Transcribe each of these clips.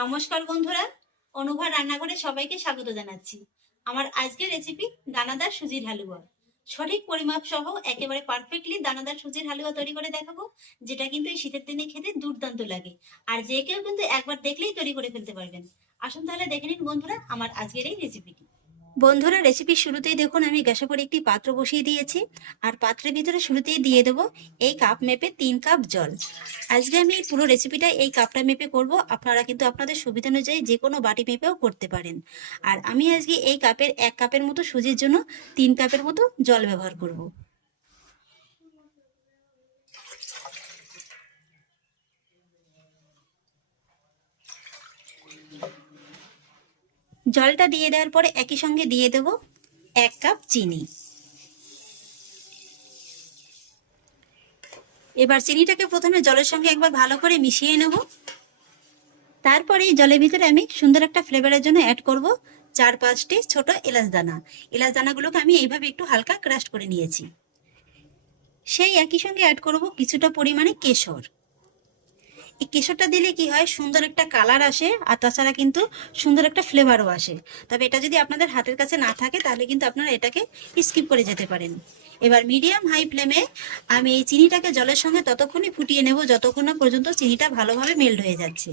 নমস্কার বন্ধুরা, অনুভা রান্নাঘরে সবাইকে স্বাগত জানাচ্ছি। আমার আজকের রেসিপি দানাদার সুজির হালুয়া। সঠিক পরিমাপ সহ একেবারে পারফেক্টলি দানাদার সুজির হালুয়া তৈরি করে দেখাবো, যেটা কিন্তু এই শীতের দিনে খেতে দুর্দান্ত লাগে। আর যে কেউ কিন্তু একবার দেখলেই তৈরি করে ফেলতে পারবেন। আসুন তাহলে দেখে নিন বন্ধুরা, আমার আজকের এই রেসিপিটি বন্ধুরা রেসিপি শুরুতেই দেখুন, আমি গ্যাসের পরে একটি পাত্র বসিয়ে দিয়েছি। আর পাত্রের ভিতরে শুরুতেই দিয়ে দেব এই কাপ মেপে তিন কাপ জল। আজকে আমি পুরো রেসিপিটা এই কাপটা মেপে করব। আপনারা কিন্তু আপনাদের সুবিধা অনুযায়ী যে কোনো বাটি মেপেও করতে পারেন। আর আমি আজকে এই কাপের এক কাপের মতো সুজির জন্য তিন কাপের মতো জল ব্যবহার করব। জলটা দিয়ে দেওয়ার পরে একই সঙ্গে দিয়ে দেব এক কাপ চিনি। এবার চিনিটাকে প্রথমে জলের সঙ্গে একবার ভালো করে মিশিয়ে নেব। তারপরে জলের ভিতরে আমি সুন্দর একটা ফ্লেভারের জন্য অ্যাড করব চার পাঁচটি ছোট এলাচ দানা। এলাচ দানাগুলোকে আমি এইভাবে একটু হালকা ক্রাশ করে নিয়েছি। সেই একই সঙ্গে অ্যাড করব কিছুটা পরিমাণে কেশর। এই কেশরটা দিলে কি হয়? সুন্দর একটা কালার আসে আর তাছাড়া কিন্তু সুন্দর একটা ফ্লেভারও আসে। তবে এটা যদি আপনাদের হাতের কাছে না থাকে, তাহলে কিন্তু আপনারা এটাকে স্কিপ করে যেতে পারেন। এবার মিডিয়াম হাই ফ্লেমে আমি এই চিনিটাকে জলের সঙ্গে ততক্ষণই ফুটিয়ে নেব, যতক্ষণ পর্যন্ত চিনিটা ভালোভাবে মেল্ট হয়ে যাচ্ছে।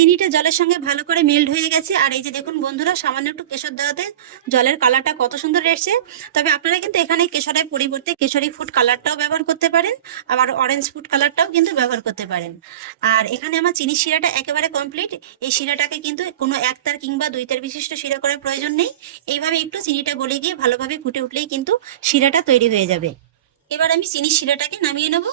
চিনিটা জলের সঙ্গে ভালো করে মেল্ট হয়ে গেছে। আর এই যে দেখুন বন্ধুরা, সামান্য একটু কেশর দেওয়াতে জলের কালারটা কত সুন্দর এসছে। তবে আপনারা কিন্তু এখানে কেশরের পরিবর্তে কেশরি ফুড কালারটাও ব্যবহার করতে পারেন, আবার অরেঞ্জ ফুড কালারটাও কিন্তু ব্যবহার করতে পারেন। আর এখানে আমার চিনি শিরাটা একেবারে কমপ্লিট এই শিরাটাকে কিন্তু কোনো একতার কিংবা দুইতার বিশিষ্ট শিরা করার প্রয়োজন নেই। এইভাবে একটু চিনিটা গলে গিয়ে ভালোভাবে ফুটে উঠলেই কিন্তু শিরাটা তৈরি হয়ে যাবে। এবার আমি চিনি শিরাটাকে নামিয়ে নেব।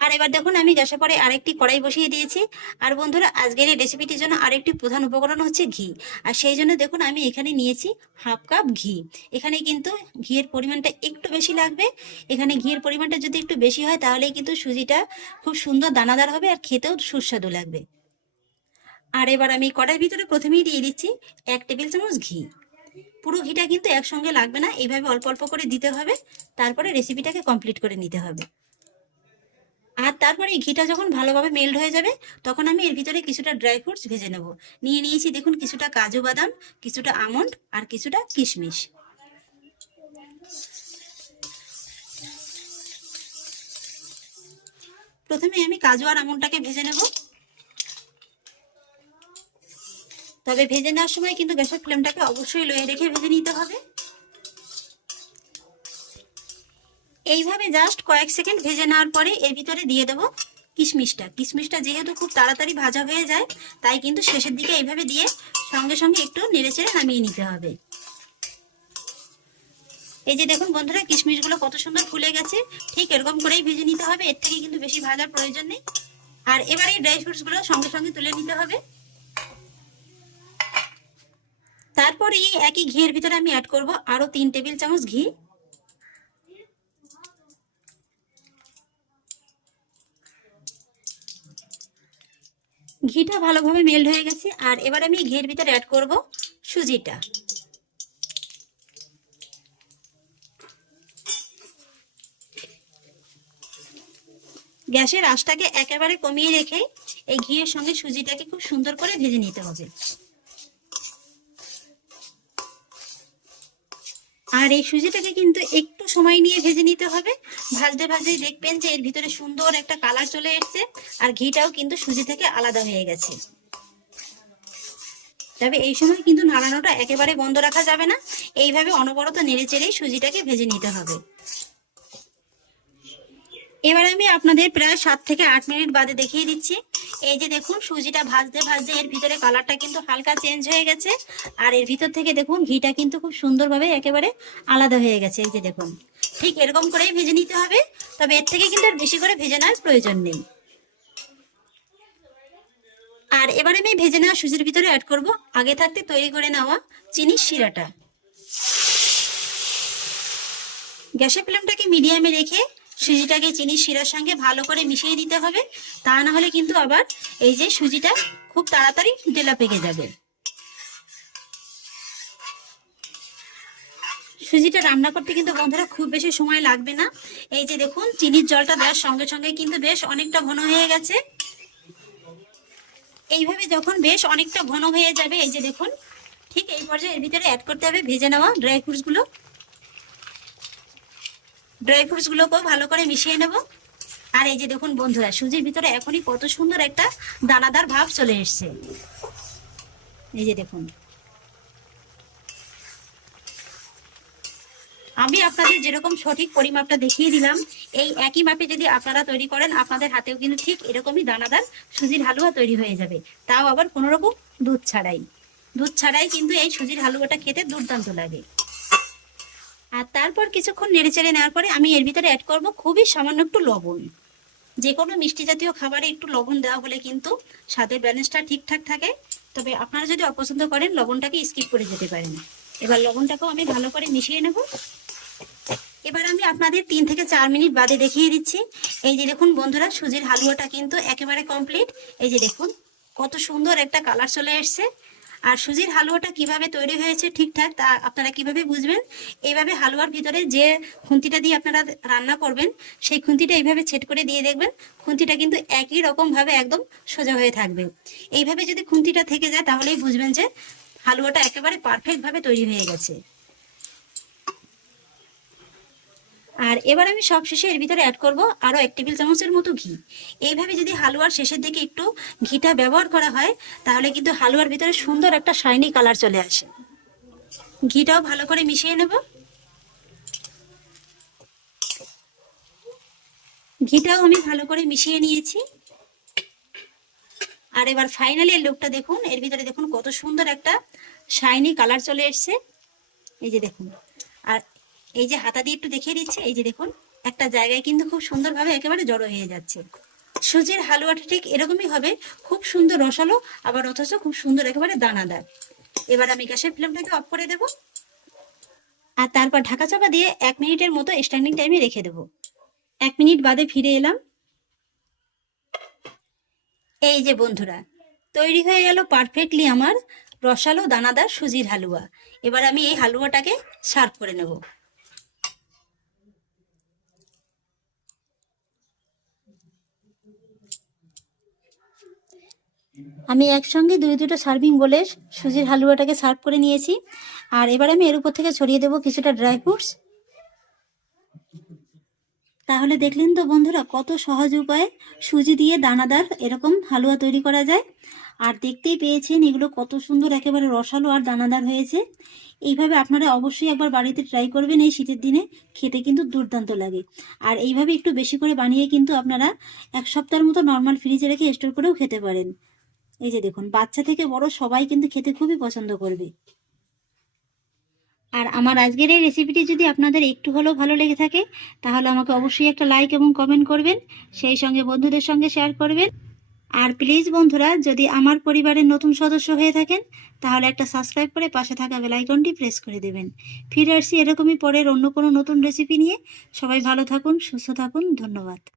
আর এবার দেখুন, আমি গ্যাসে পরে আরেকটি কড়াই বসিয়ে দিয়েছি। আর বন্ধুরা, আজকের এই রেসিপিটির জন্য আরেকটি প্রধান উপকরণ হচ্ছে ঘি। আর সেই জন্য দেখুন, আমি এখানে নিয়েছি হাফ কাপ ঘি। এখানে কিন্তু ঘিয়ের পরিমাণটা একটু বেশি লাগবে। এখানে ঘিয়ের পরিমাণটা যদি একটু বেশি হয়, তাহলে কিন্তু সুজিটা খুব সুন্দর দানাদার হবে আর খেতেও সুস্বাদু লাগবে। আর এবার আমি কড়াইয়ের ভিতরে প্রথমেই দিয়ে দিচ্ছি এক টেবিল চামচ ঘি। পুরো ঘিটা কিন্তু একসঙ্গে লাগবে না। এইভাবে অল্প অল্প করে দিতে হবে। তারপরে রেসিপিটাকে কমপ্লিট করে নিতে হবে। আর তারপরে এই ঘিটা যখন ভালোভাবে মেল্ট হয়ে যাবে, তখন আমি এর ভিতরে কিছুটা ড্রাই ফ্রুটস ভেজে নেব। নিয়ে নিয়েছি দেখুন কিছুটা কাজু বাদাম, কিছুটা আমন্ড আর কিছুটা কিশমিশ। প্রথমে আমি কাজু আর আমন্ডটাকে ভেজে নেব। তবে ভেজে নেওয়ার সময় কিন্তু গ্যাসের ফ্লেমটাকে অবশ্যই লোয়ে রেখে ভেজে নিতে হবে। এইভাবে জাস্ট কয়েক সেকেন্ড ভেজে নেওয়ার পরে এর ভিতরে দিয়ে দেবো কিশমিশটা। কিশমিশটা যেহেতু খুব তাড়াতাড়ি ভাজা হয়ে যায়, তাই কিন্তু শেষের দিকে এইভাবে দিয়ে সঙ্গে সঙ্গে একটু নেড়েচেড়ে নামিয়ে নিতে হবে। এই যে দেখুন বন্ধুরা, কিশমিশগুলো কত সুন্দর ফুলে গেছে। ঠিক এরকম করেই ভেজে নিতে হবে, এর থেকে কিন্তু বেশি ভাজার প্রয়োজন নেই। আর এবার এই ড্রাই ফ্রুটসগুলো সঙ্গে সঙ্গে তুলে নিতে হবে। তারপরে এই একই ঘিয়ের ভিতরে আমি অ্যাড করব আরও তিন টেবিল চামচ ঘি। ঘিটা ভালোভাবে মেল্ট হয়ে গেছে, আর এবার আমি ঘিয়ের ভিতরে অ্যাড করব সুজিটা। গ্যাসের আঁচটাকে একেবারে কমিয়ে রেখে এই ঘিয়ের সঙ্গে সুজিটাকে খুব সুন্দর করে ভেজে নিতে হবে। আর এই সুজিটাকে কিন্তু একটু সময় নিয়ে ভেজে নিতে হবে। ভাজতে ভাজতে দেখবেন যে এর ভিতরে সুন্দর একটা কালার চলে এসছে আর ঘিটাও কিন্তু সুজি থেকে আলাদা হয়ে গেছে। তবে এই সময় কিন্তু নাড়ানোটা একেবারে বন্ধ রাখা যাবে না। এইভাবে অনবরত নেড়ে চেড়েই সুজিটাকে ভেজে নিতে হবে। এবার আমি আপনাদের প্রায় সাত থেকে আট মিনিট বাদে দেখিয়ে দিচ্ছি। এই যে দেখুন, সুজিটা ভাজতে ভাজতে এর ভিতরে কালারটা কিন্তু হালকা চেঞ্জ হয়ে গেছে। আর এর ভিতর থেকে দেখুন, ঘিটা কিন্তু খুব সুন্দরভাবে একেবারে আলাদা হয়ে গেছে। এই যে দেখুন, ঠিক এরকম করেই ভেজে নিতে হবে। তবে এর থেকে কিন্তু আর বেশি করে ভেজে নেওয়ার প্রয়োজন নেই। আর এবার আমি ভেজে নেওয়া সুজির ভিতরে অ্যাড করব। আগে থাকতে তৈরি করে নেওয়া চিনির শিরাটা। গ্যাসের ফ্লেমটাকে মিডিয়ামে রেখে সুজিটাকে চিনির শিরার সঙ্গে ভালো করে মিশিয়ে দিতে হবে। তা না হলে কিন্তু আবার এই যে সুজিটা খুব তাড়াতাড়ি ডেলা পেকে যাবে। সুজিটা রান্না করতে কিন্তু বন্ধুরা খুব বেশি সময় লাগবে না। এই যে দেখুন, চিনির জলটা দেওয়ার সঙ্গে সঙ্গে কিন্তু বেশ অনেকটা ঘন হয়ে গেছে। এইভাবে যখন বেশ অনেকটা ঘন হয়ে যাবে, এই যে দেখুন, ঠিক এই পর্যায়ে এর ভিতরে অ্যাড করতে হবে ভেজে নেওয়া ড্রাই ফ্রুটসগুলো ড্রাই ফ্রুটসগুলোকেও ভালো করে মিশিয়ে নেব। আর এই যে দেখুন বন্ধুরা, সুজির ভিতরে এখনই কত সুন্দর একটা দানাদার ভাব চলে এসছে। এই যে দেখুন। আমি আপনাদের যেরকম সঠিক পরিমাপটা দেখিয়ে দিলাম, এই একই মাপে যদি আপনারা তৈরি করেন, আপনাদের হাতেও কিন্তু ঠিক এরকমই দানাদার সুজির হালুয়া তৈরি হয়ে যাবে। তাও আবার কোনোরকম দুধ ছাড়াই। দুধ ছাড়াই কিন্তু এই সুজির হালুয়াটা খেতে দুর্দান্ত লাগে। আর তারপর কিছুক্ষণ নেড়ে চেড়ে নেওয়ার পরে আমি এর ভিতরে অ্যাড করব খুবই সামান্য একটু লবণ। যে কোনো মিষ্টি জাতীয় খাবারে একটু লবণ দেওয়া হলে কিন্তু স্বাদের ব্যালেন্সটা ঠিকঠাক থাকে। তবে আপনারা যদি অপছন্দ করেন, লবণটাকে স্কিপ করে যেতে পারেন। এবার লবণটাকেও আমি ভালো করে মিশিয়ে নেব। এবার আমি আপনাদের তিন থেকে চার মিনিট বাদে দেখিয়ে দিচ্ছি। এই যে দেখুন বন্ধুরা, সুজির হালুয়াটা কিন্তু একেবারে কমপ্লিট এই যে দেখুন, কত সুন্দর একটা কালার চলে এসছে। আর সুজির হালুয়াটা কীভাবে তৈরি হয়েছে ঠিকঠাক তা আপনারা কীভাবে বুঝবেন? এইভাবে হালুয়ার ভিতরে যে খুন্তিটা দিয়ে আপনারা রান্না করবেন, সেই খুন্তিটা এইভাবে ছেট করে দিয়ে দেখবেন, খুন্তিটা কিন্তু একই রকমভাবে একদম সোজা হয়ে থাকবে। এইভাবে যদি খুন্তিটা থেকে যায়, তাহলেই বুঝবেন যে হালুয়াটা একেবারে পারফেক্টভাবে তৈরি হয়ে গেছে। আর এবার আমি সব শেষে এর ভিতরে অ্যাড করব আরও এক টেবিল চামচের মতো ঘি। এইভাবে যদি হালুয়ার শেষের দিকে একটু ঘিটা ব্যবহার করা হয়, তাহলে কিন্তু হালুয়ার ভিতরে সুন্দর একটা শাইনি কালার চলে আসে। ঘিটাও ভালো করে মিশিয়ে নেব। ঘিটাও আমি ভালো করে মিশিয়ে নিয়েছি। আর এবার ফাইনালি এর লুকটা দেখুন, এর ভিতরে দেখুন কত সুন্দর একটা শাইনি কালার চলে এসছে। এই যে দেখুন, আর এই যে হাতা দিয়ে একটু দেখিয়ে দিচ্ছে, এই যে দেখুন, একটা জায়গায় কিন্তু খুব সুন্দরভাবে একেবারে জড়ো হয়ে যাচ্ছে। সুজির হালুয়াটা ঠিক এরকমই হবে, খুব সুন্দর রসালো, আবার অথচ খুব সুন্দর একেবারে দানাদার। এবার আমি গ্যাসের ফ্লেমটাকে অফ করে দেব। আর তারপর ঢাকা চাপা দিয়ে এক মিনিটের মতো স্ট্যান্ডিং টাইমে রেখে দেব। এক মিনিট বাদে ফিরে এলাম। এই যে বন্ধুরা, তৈরি হয়ে গেল পারফেক্টলি আমার রসালো, দানাদার সুজির হালুয়া। এবার আমি এই হালুয়াটাকে সার্ভ করে নেব। আমি একসঙ্গে দুই দুটো সার্ভিং বলে সুজির হালুয়াটাকে সার্ভ করে নিয়েছি। আর এবার আমি এর উপর থেকে ছড়িয়ে দেবো কিছুটা ড্রাই ফ্রুটস। তাহলে দেখলেন তো বন্ধুরা কত সহজ উপায়ে। সুজি দিয়ে দানাদার এরকম হালুয়া তৈরি করা যায়। আর দেখতেই পেয়েছেন এগুলো কত সুন্দর একেবারে রসালো আর দানাদার হয়েছে। এইভাবে আপনারা অবশ্যই একবার বাড়িতে ট্রাই করবেন এই শীতের দিনে। খেতে কিন্তু দুর্দান্ত লাগে। আর এইভাবে একটু বেশি করে বানিয়ে কিন্তু আপনারা এক সপ্তাহের মতো নর্মাল ফ্রিজে রেখে স্টোর করেও খেতে পারেন। এই যে দেখুন, বাচ্চা থেকে বড় সবাই কিন্তু খেতে খুবই পছন্দ করবে। আর আমার আজকের এই রেসিপিটি যদি আপনাদের একটু হলেও ভালো লেগে থাকে, তাহলে আমাকে অবশ্যই একটা লাইক এবং কমেন্ট করবেন, সেই সঙ্গে বন্ধুদের সঙ্গে শেয়ার করবেন। আর প্লিজ বন্ধুরা, যদি আমার পরিবারের নতুন সদস্য হয়ে থাকেন, তাহলে একটা সাবস্ক্রাইব করে পাশে থাকা বেলাইকনটি প্রেস করে দেবেন। ফিরে আসছি এরকমই পরের অন্য কোনো নতুন রেসিপি নিয়ে। সবাই ভালো থাকুন, সুস্থ থাকুন, ধন্যবাদ।